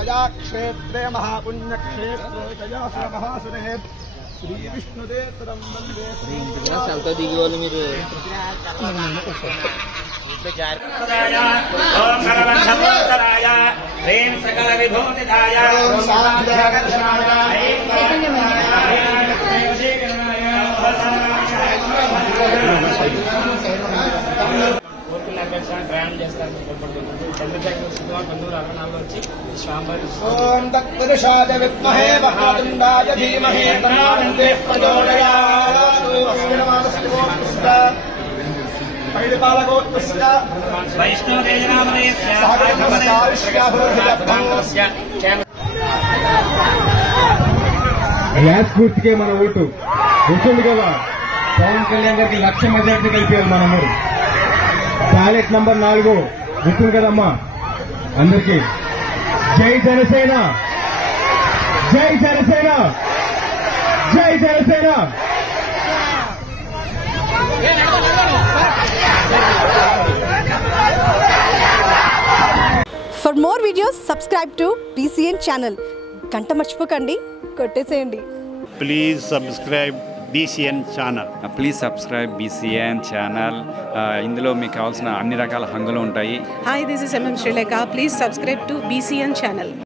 गयाक्षेत्रे महापुण्यक्षेत्रे गयासुर महासुरे श्री विष्णुदेवं वंदे चलता दिगे वाले मेरे ओम नरवंशोत्तराय प्रेम सकल विभूतिदाय ओम साधुदर्शनाय ప్రయాణం చేస్తారు చంద్రశేఖర్ శుక్రవారం 1964 వచ్చి స్వామివారి ఓం తత్పురుషాయ విద్మహే మహాతుండాయ ధీమహి తన్నో ప్రచోదయాత్ స్ఫూర్తికే మన ఓటు ఉంటుంది కదా. పవన్ కళ్యాణ్ గారికి 1,00,000 మెజార్టీ కలిపారు మనము. బ్యాలెట్ నంబర్ 4 గుర్తుంది కదమ్మా అందరికీ. జై జనసేన, జై జనసేన, జై Janasena. For more videos, subscribe to BCN channel. గంట మర్చిపోకండి, కొట్టేసేయండి. Please subscribe BCN channel. Please subscribe BCN channel. ఇందులో మీకు కావాల్సిన అన్ని రకాల హంగులు ఉంటాయి. Hi, this is MM Sri Lanka. Please subscribe to BCN channel.